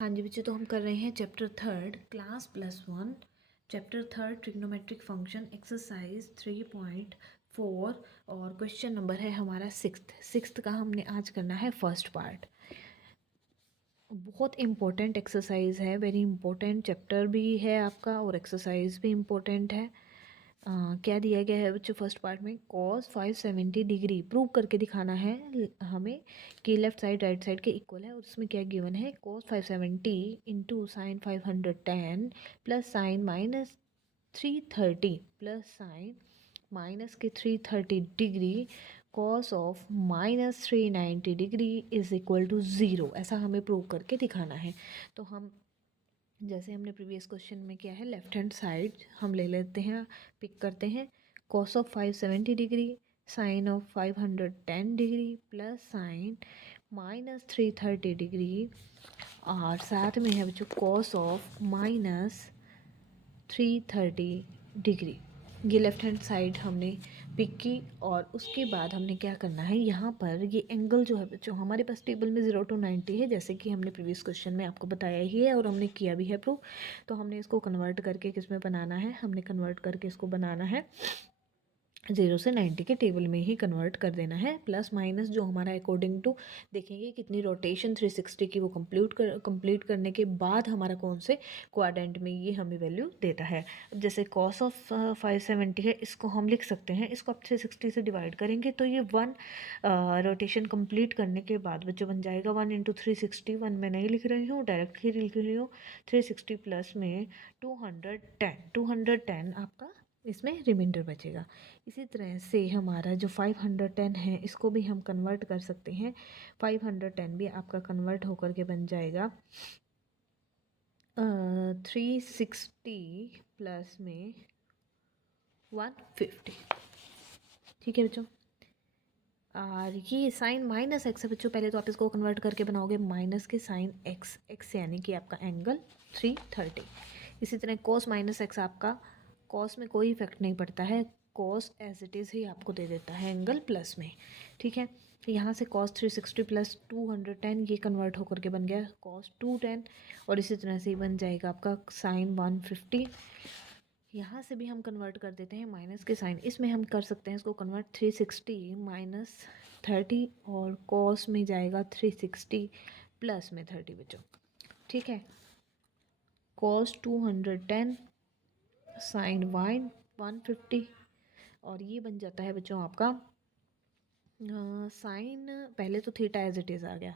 हाँ जी बच्चों, तो हम कर रहे हैं chapter third class plus one, chapter third trigonometric function exercise 3.4 और क्वेश्चन नंबर है हमारा सिक्स्थ का हमने आज करना है फर्स्ट पार्ट। बहुत इम्पोर्टेंट एक्सरसाइज है, वेरी इम्पोर्टेंट चैप्टर भी है आपका और एक्सरसाइज भी इम्पोर्टेंट है। क्या दिया गया है बच्चों फर्स्ट पार्ट में, कॉस 570 डिग्री प्रूव करके दिखाना है हमें कि लेफ्ट साइड राइट साइड के इक्वल है। और उसमें क्या गिवन है, cos 570 into sine 510 plus sine minus 330 plus sine minus के 330 degree cos of minus 390 degree is equal to zero. ऐसा हमें प्रूव करके दिखाना है। तो हम जैसे हमने प्रीवियस क्वेश्चन में किया है, लेफ्ट हैंड साइड हम ले लेते हैं, पिक करते हैं cos of 570 degree sine of 510 degree plus sine minus 330 degree और साथ में है बच्चों कॉस ऑफ माइनस 330 डिग्री। ये लेफ्ट हैंड साइड हमने पिक की और उसके बाद हमने क्या करना है, यहाँ पर ये एंगल जो है बच्चों हमारे पास टेबल में 0 to 90 है, जैसे कि हमने प्रीवियस क्वेश्चन में आपको बताया ही है और हमने किया भी है प्रूफ। तो हमने इसको कन्वर्ट करके किस में बनाना है, हमने कन्वर्ट करके इसको बनाना है 0 से 90 के टेबल में ही कन्वर्ट कर देना है। प्लस माइनस जो हमारा अकॉर्डिंग टू देखेंगे कितनी रोटेशन 360 की वो कंप्लीट करने के बाद हमारा कौन से क्वाड्रेंट में ये हमें वैल्यू देता है। अब जैसे कॉस ऑफ 570 है, इसको हम लिख सकते हैं, इसको आप 360 से डिवाइड करेंगे तो ये वन रोटेशन कंप्लीट करने के बाद बच्चों बन जाएगा 1 इंटू 360। वन मैं नहीं लिख रही हूँ, डायरेक्ट ही लिख रही हूँ। 360 प्लस में 210 आपका इसमें रिमाइंडर बचेगा। इसी तरह से हमारा जो 510 है इसको भी हम कन्वर्ट कर सकते हैं। 510 भी आपका कन्वर्ट होकर के बन जाएगा 360 प्लस में 150। ठीक है बच्चों, और ये साइन माइनस एक्स है बच्चों, पहले तो आप इसको कन्वर्ट करके बनाओगे माइनस के साइन एक्स, एक्स यानी कि आपका एंगल 330। इसी तरह कोस माइनस एक्स, आपका कॉस में कोई इफेक्ट नहीं पड़ता है, कॉस एज इट इज़ ही आपको दे देता है एंगल प्लस में। ठीक है, तो यहाँ से कॉस 360 प्लस 210 ये कन्वर्ट होकर के बन गया कॉस 210 और इसी तरह से ही बन जाएगा आपका साइन 150। यहाँ से भी हम कन्वर्ट कर देते हैं माइनस के साइन, इसमें हम कर सकते हैं इसको कन्वर्ट 360 माइनस 30 और कॉस में जाएगा 360 प्लस में 30 बच्चों। ठीक है, कॉस 210 साइन 150 और ये बन जाता है बच्चों आपका साइन, पहले तो थीटा एज इट इज़ आ गया।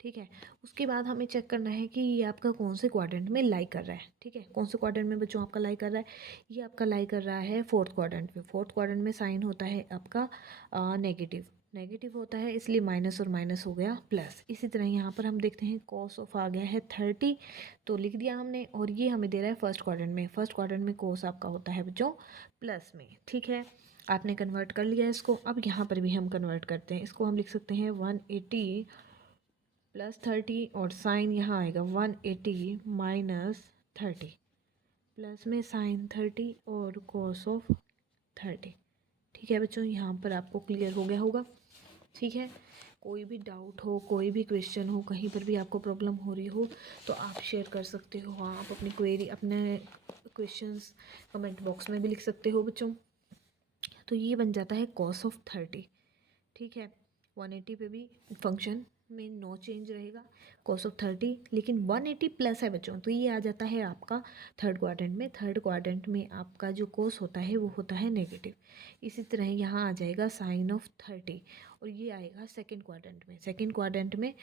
ठीक है, उसके बाद हमें चेक करना है कि ये आपका कौन से क्वाड्रेंट में लाई कर रहा है। ठीक है, कौन से क्वाड्रेंट में बच्चों आपका लाई कर रहा है, ये आपका लाई कर रहा है फोर्थ क्वाड्रेंट में। फोर्थ क्वाड्रेंट में साइन होता है आपका नेगेटिव, नेगेटिव होता है, इसलिए माइनस और माइनस हो गया प्लस। इसी तरह यहाँ पर हम देखते हैं कॉस ऑफ आ गया है 30 तो लिख दिया हमने, और ये हमें दे रहा है फर्स्ट क्वाड्रेंट में। फर्स्ट क्वाड्रेंट में कॉस आपका होता है बच्चों प्लस में। ठीक है, आपने कन्वर्ट कर लिया इसको। अब यहाँ पर भी हम कन्वर्ट करते हैं, इसको हम लिख सकते हैं 180 प्लस 30 और साइन यहाँ आएगा 180 माइनस 30 प्लस में साइन 30 और कॉस ऑफ 30। ठीक है बच्चों, यहाँ पर आपको क्लियर हो गया होगा। ठीक है, कोई भी डाउट हो, कोई भी क्वेश्चन हो, कहीं पर भी आपको प्रॉब्लम हो रही हो तो आप शेयर कर सकते हो। आप अपनी क्वेरी, अपने क्वेश्चंस कमेंट बॉक्स में भी लिख सकते हो बच्चों। तो ये बन जाता है कॉस ऑफ 30। ठीक है, 180 पे भी फंक्शन में नो चेंज रहेगा कॉस ऑफ 30, लेकिन 180 प्लस है बच्चों तो ये आ जाता है आपका थर्ड क्वाड्रेंट में। थर्ड क्वाड्रेंट में आपका जो कॉस होता है वो होता है नेगेटिव। इसी तरह यहाँ आ जाएगा साइन ऑफ 30 और ये आएगा सेकेंड क्वाड्रेंट में। सेकेंड क्वाड्रेंट में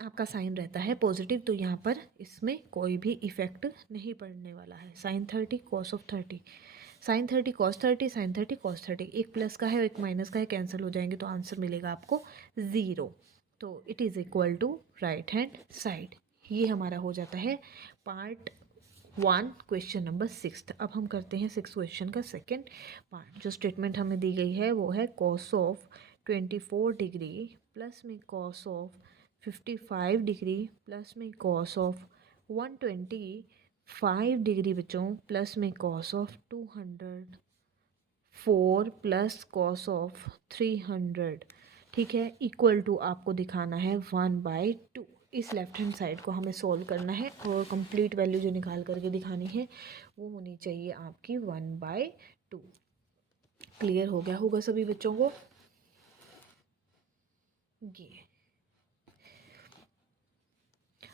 आपका साइन रहता है पॉजिटिव, तो यहाँ पर इसमें कोई भी इफेक्ट नहीं पड़ने वाला है। Sine 30 cos of 30, sine 30 cos 30, sine 30 cos 30, एक प्लस का है और एक माइनस का है, कैंसिल हो जाएंगे तो आंसर मिलेगा आपको 0। तो it is equal to right hand side. ये हमारा हो जाता है पार्ट 1 क्वेश्चन नंबर 6। अब हम करते हैं 6 क्वेश्चन का सेकेंड पार्ट। जो स्टेटमेंट हमें दी गई है वो है कॉस ऑफ 24 डिग्री प्लस में कॉस ऑफ 55 डिग्री प्लस में कॉस ऑफ 125 डिग्री बच्चों प्लस में cos of 204 plus cos of 300। ठीक है, इक्वल टू आपको दिखाना है 1/2। इस लेफ्ट हैंड साइड को हमें सोल्व करना है और कंप्लीट वैल्यू जो निकाल करके दिखानी है वो होनी चाहिए आपकी 1/2। क्लियर हो गया होगा सभी बच्चों को ये।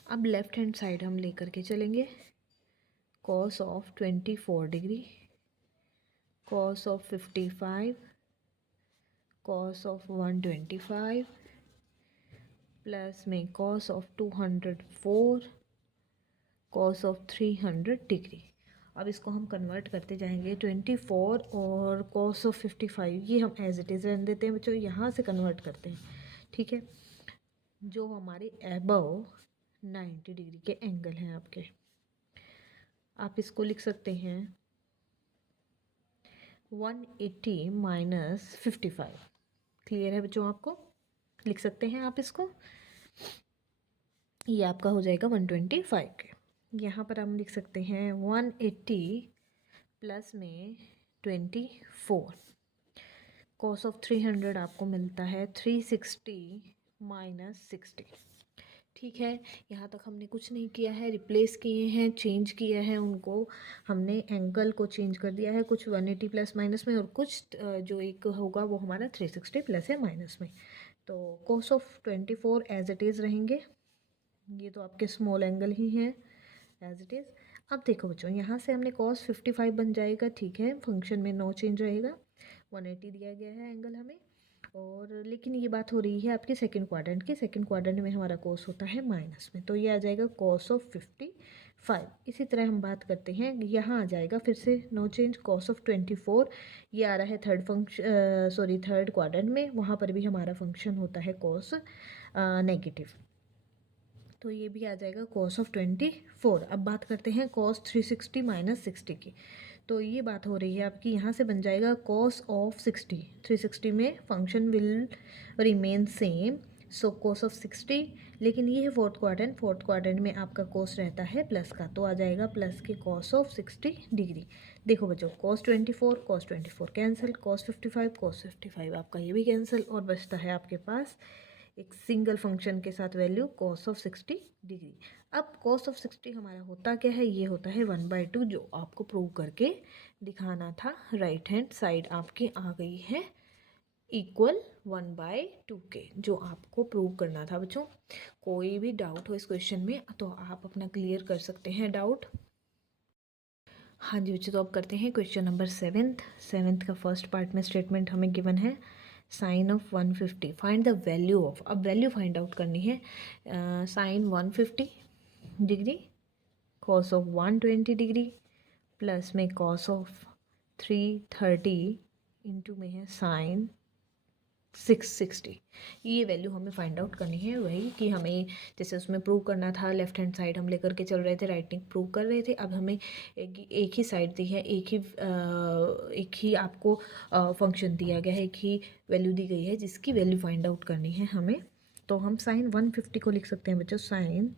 अब लेफ्ट हैंड साइड हम लेकर के चलेंगे cos of 24 degree, cos of 55, cos of 125 plus में cos of 204, cos of 300 degree. अब इसको हम कन्वर्ट करते जाएंगे 24 और cos ऑफ 55 ये हम एज इट इज़ रहने देते हैं बच्चों, यहाँ से कन्वर्ट करते हैं। ठीक है, जो हमारे एबव 90 डिग्री के एंगल हैं आपके, आप इसको लिख सकते हैं 180 माइनस 55। क्लियर है बच्चों, आपको लिख सकते हैं आप इसको, ये आपका हो जाएगा 125 के। यहाँ पर हम लिख सकते हैं 180 प्लस में 24, cos ऑफ 300 आपको मिलता है 360 माइनस 60। ठीक है, यहाँ तक हमने कुछ नहीं किया है, रिप्लेस किए हैं, चेंज किया है उनको, हमने एंगल को चेंज कर दिया है, कुछ 180 प्लस माइनस में और कुछ जो एक होगा वो हमारा 360 प्लस है माइनस में। तो cos of 24 as it is रहेंगे, ये तो आपके स्मॉल एंगल ही हैं एज इट इज़। अब देखो बच्चों, यहाँ से हमने cos 55 बन जाएगा, ठीक है, फंक्शन में नो चेंज रहेगा, 180 दिया गया है एंगल हमें। और लेकिन ये बात हो रही है आपके सेकंड क्वाड्रेंट की, सेकंड क्वाड्रेंट में हमारा cos होता है माइनस में, तो ये आ जाएगा cos ऑफ 55। इसी तरह हम बात करते हैं, यहाँ आ जाएगा फिर से नो चेंज cos ऑफ 24, ये आ रहा है थर्ड क्वाड्रेंट में, वहाँ पर भी हमारा फंक्शन होता है cos नेगेटिव, तो ये भी आ जाएगा cos ऑफ 24। अब बात करते हैं cos 360 माइनस 60 की, तो ये बात हो रही है आपकी, यहाँ से बन जाएगा cos ऑफ 60, 360 में function will remain same, so cos of 60, लेकिन ये है फोर्थ क्वाड्रेंट में आपका cos रहता है प्लस का, तो आ जाएगा प्लस के cos ऑफ 60 डिग्री। देखो बच्चों, cos 24 कैंसिल, cos 55 आपका ये भी कैंसिल, और बचता है आपके पास एक सिंगल फंक्शन के साथ वैल्यू cos ऑफ 60 डिग्री। अब cos ऑफ 60 हमारा होता क्या है, ये होता है 1/2, जो आपको प्रूव करके दिखाना था। राइट हैंड साइड आपकी आ गई है इक्वल 1/2 के, जो आपको प्रूव करना था बच्चों। कोई भी डाउट हो इस क्वेश्चन में तो आप अपना क्लियर कर सकते हैं डाउट। हाँ जी बच्चों, तो अब करते हैं क्वेश्चन नंबर 7th का फर्स्ट पार्ट में स्टेटमेंट हमें गिवन है sine of 150, find the value of, अब वैल्यू फाइंड आउट करनी है sine 150 degree, cos of 120 degree plus में कॉस ऑफ 330 इंटू में है साइन 660। ये वैल्यू हमें फाइंड आउट करनी है, वही कि हमें जैसे उसमें प्रूव करना था, लेफ्ट हैंड साइड हम लेकर के चल रहे थे, राइट हैंड प्रूव कर रहे थे, अब हमें एक ही साइड दी है, एक ही आपको फंक्शन दिया गया है, एक ही वैल्यू दी गई है जिसकी वैल्यू फाइंड आउट करनी है हमें। तो हम साइन 150 को लिख सकते हैं बच्चों साइन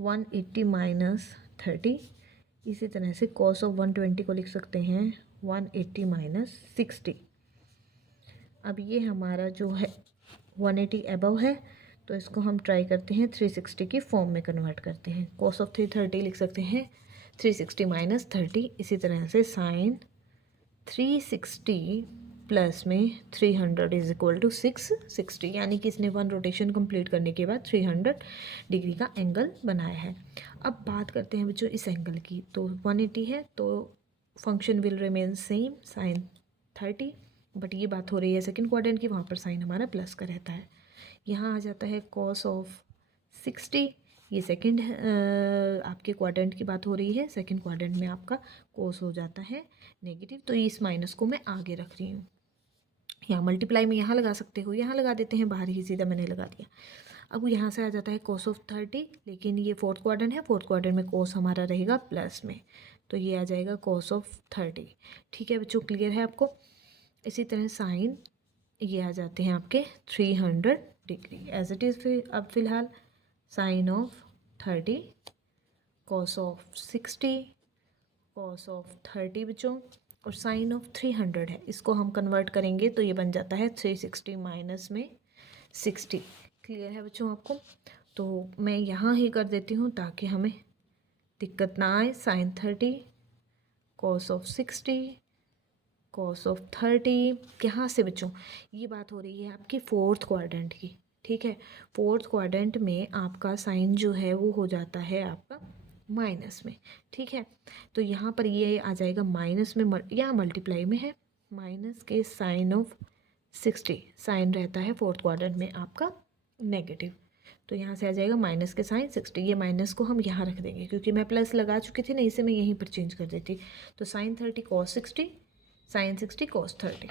180 माइनस 30, इसी तरह से कॉस ऑफ 120 को लिख सकते हैं 180 माइनस 60। अब ये हमारा जो है 180 अबव है, तो इसको हम ट्राई करते हैं 360 की फॉर्म में कन्वर्ट करते हैं, कॉस ऑफ 330 लिख सकते हैं 360 माइनस 30, इसी तरह से साइन 360 प्लस में 300 इज इक्वल टू 660, यानी कि इसने 1 रोटेशन कंप्लीट करने के बाद 300 डिग्री का एंगल बनाया है। अब बात करते हैं बच्चों इस एंगल की, तो 180 है तो function will remain same sine 30, but ये बात हो रही है सेकंड क्वाड्रेंट की, वहाँ पर साइन हमारा प्लस का रहता है। यहाँ आ जाता है कॉस ऑफ 60, ये सेकंड आपके क्वाड्रेंट की बात हो रही है, सेकंड क्वाड्रेंट में आपका कोस हो जाता है नेगेटिव, तो इस माइनस को मैं आगे रख रही हूँ। यहाँ मल्टीप्लाई में यहाँ लगा सकते हो, यहाँ लगा देते हैं, बाहर ही सीधा मैंने लगा दिया। अब यहाँ से आ जाता है cos ऑफ 30, लेकिन ये फोर्थ क्वाड्रेंट है, फोर्थ क्वाड्रेंट में cos हमारा रहेगा प्लस में, तो ये आ जाएगा cos ऑफ 30। ठीक है बच्चों, क्लियर है आपको। इसी तरह साइन ये आ जाते हैं आपके 300 डिग्री एज इट इज़। अब फिलहाल sine of 30, cos of 60, cos of 30 बच्चों, और साइन ऑफ 300 है, इसको हम कन्वर्ट करेंगे तो ये बन जाता है 360 माइनस में 60। क्लियर है बच्चों आपको। तो मैं यहाँ ही कर देती हूँ ताकि हमें दिक्कत ना आए। Sine 30 cos of 60 cos of 30। यहाँ से बच्चों ये बात हो रही है आपकी फोर्थ क्वाड्रेंट की, ठीक है। फोर्थ क्वाड्रेंट में आपका साइन जो है वो हो जाता है आपका माइनस में, ठीक है। तो यहाँ पर ये आ जाएगा माइनस में, या मल्टीप्लाई में है, माइनस के साइन ऑफ 60। साइन रहता है फोर्थ क्वाड्रेंट में आपका नेगेटिव, तो यहाँ से आ जाएगा माइनस के साइन 60। ये माइनस को हम यहाँ रख देंगे क्योंकि मैं प्लस लगा चुकी थी ना, इसे मैं यहीं पर चेंज कर देती। तो साइन 30 कॉस 60, साइन 60 कॉस 30।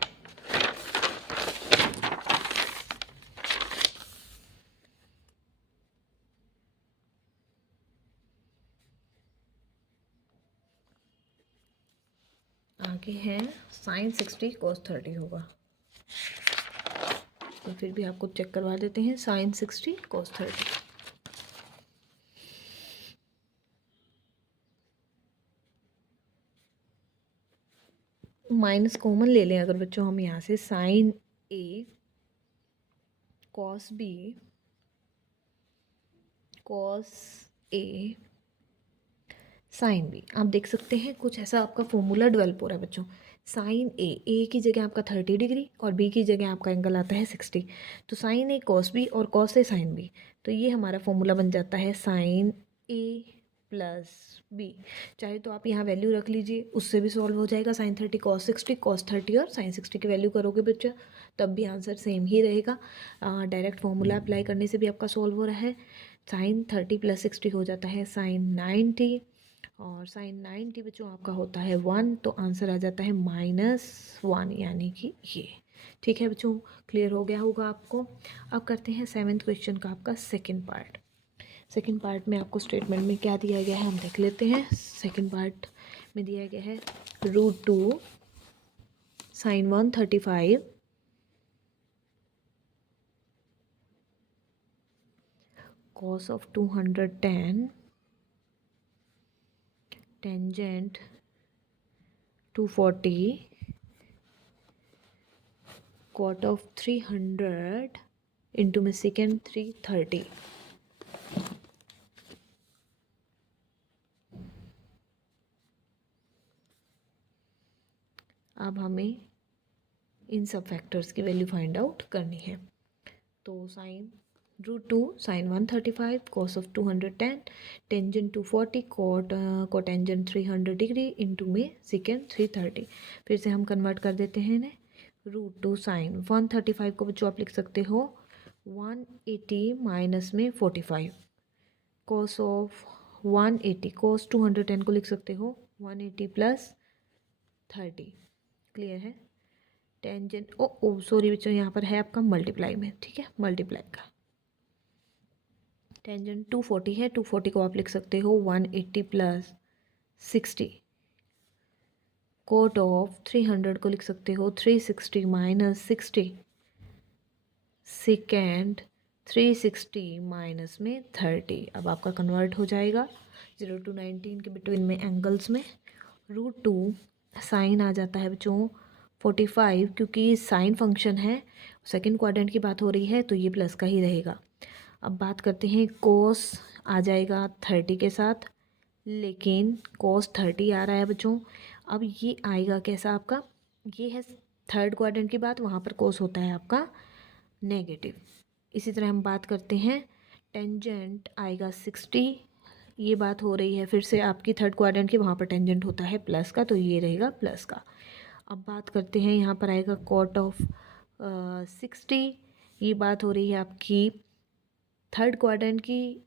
आगे है साइन 60 कॉस 30 होगा, तो फिर भी आपको चेक करवा देते हैं। साइन 60 कॉस 30, माइनस कॉमन ले लें अगर बच्चों हम यहाँ से, sign A cos B cos A sine B. आप देख सकते हैं कुछ ऐसा आपका फॉर्मूला डेवलप हो रहा है बच्चों। साइन ए की जगह आपका 30 डिग्री और बी की जगह आपका एंगल आता है 60। तो साइन ए कॉस बी और कॉस ए साइन बी, तो ये हमारा फॉर्मूला बन जाता है साइन ए प्लस बी। चाहे तो आप यहाँ वैल्यू रख लीजिए, उससे भी सॉल्व हो जाएगा। साइन 30 कॉस 60, कॉस 30 और साइन 60 की वैल्यू करोगे बच्चा तब भी आंसर सेम ही रहेगा। डायरेक्ट फॉर्मूला अप्लाई करने से भी आपका सॉल्व हो रहा है। साइन 30 प्लस 60 हो जाता है साइन 90, और साइन 90 बच्चों आपका होता है 1, तो आंसर आ जाता है -1, यानी कि ये। ठीक है बच्चों, क्लियर हो गया होगा आपको। अब करते हैं 7th क्वेश्चन का आपका सेकंड पार्ट। सेकंड पार्ट में आपको स्टेटमेंट में क्या दिया गया है हम देख लेते हैं। सेकंड पार्ट में दिया गया है √2 sine 135 cos of 210 tangent 240 cot of 300 into में सेकेंड 330। अब हमें इन सब फैक्टर्स की वैल्यू फाइंड आउट करनी है। तो sine √2 sine 135 cos of 210 tangent 240 cotangent 300 degree into में सेकेंड 330। फिर से हम कन्वर्ट कर देते हैं इन्हें। √2 साइन 135 को बच्चों आप लिख सकते हो 180 माइनस में 45, कॉस ऑफ 180 कॉस 210 को लिख सकते हो 180 प्लस 30। क्लियर है। टेंजेंट ओ सॉरी बच्चों, यहाँ पर है आपका मल्टीप्लाई में, ठीक है, मल्टीप्लाई का। टेंजेंट 240 है, 240 को आप लिख सकते हो 180 प्लस 60। कोट ऑफ 300 को लिख सकते हो 360 माइनस 60। सेकेंड 360 माइनस में 30। अब आपका कन्वर्ट हो जाएगा 0 to 19 के बिटवीन में एंगल्स में। √2 साइन आ जाता है बच्चों 45, क्योंकि साइन फंक्शन है, सेकंड क्वाड्रेंट की बात हो रही है तो ये प्लस का ही रहेगा। अब बात करते हैं कोस आ जाएगा 30 के साथ, लेकिन कोस 30 आ रहा है बच्चों। अब ये आएगा कैसा आपका, ये है थर्ड क्वाड्रेंट की बात, वहाँ पर कोस होता है आपका नेगेटिव। इसी तरह हम बात करते हैं टेंजेंट आएगा 60, ये बात हो रही है फिर से आपकी थर्ड क्वाड्रेंट की, वहाँ पर टेंजेंट होता है प्लस का, तो ये रहेगा प्लस का। अब बात करते हैं यहाँ पर आएगा कॉट ऑफ 60, ये बात हो रही है आपकी थर्ड क्वाड्रेंट की,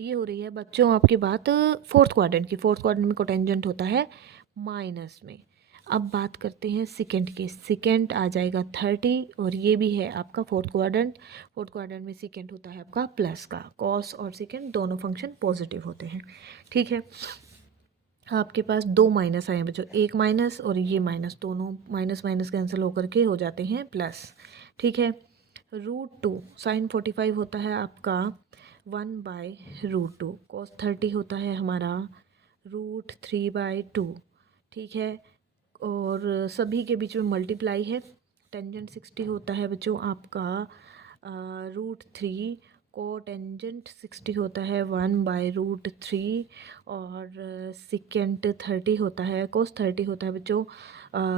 ये हो रही है बच्चों आपकी बात फोर्थ क्वाड्रेंट की। फोर्थ क्वाड्रेंट में कोटेंजेंट होता है माइनस में। अब बात करते हैं सेकेंड की, सेकेंड आ जाएगा 30, और ये भी है आपका फोर्थ क्वाड्रेंट। फोर्थ क्वाड्रेंट में सेकेंड होता है आपका प्लस का। कॉस और सेकेंड दोनों फंक्शन पॉजिटिव होते हैं, ठीक है। आपके पास दो माइनस आए हैं बच्चों, एक माइनस और ये माइनस, दोनों माइनस माइनस कैंसिल होकर के हो जाते हैं प्लस, ठीक है। √2 साइन 45 होता है आपका 1/√2, कॉस 30 होता है हमारा √3/2, ठीक है। और सभी के बीच में मल्टीप्लाई है। टेंजेंट 60 होता है बच्चों आपका √3 कोटेंजेंट 60 होता है 1/√3 और सिकेंट 30 होता है, कोस 30 होता है बच्चों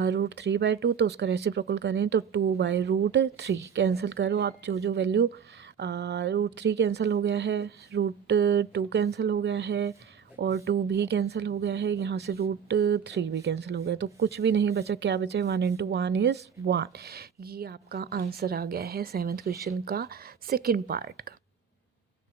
√3/2, तो उसका रेसिप्रोकल करें तो 2/√3। कैंसिल करो आप जो जो वैल्यू, √3 कैंसिल हो गया है, √2 कैंसिल हो गया है और 2 भी कैंसिल हो गया है, यहाँ से √3 भी कैंसिल हो गया, तो कुछ भी नहीं बचा। क्या बचा? 1 × 1 = 1। ये आपका आंसर आ गया है 7th क्वेश्चन का सेकेंड पार्ट का।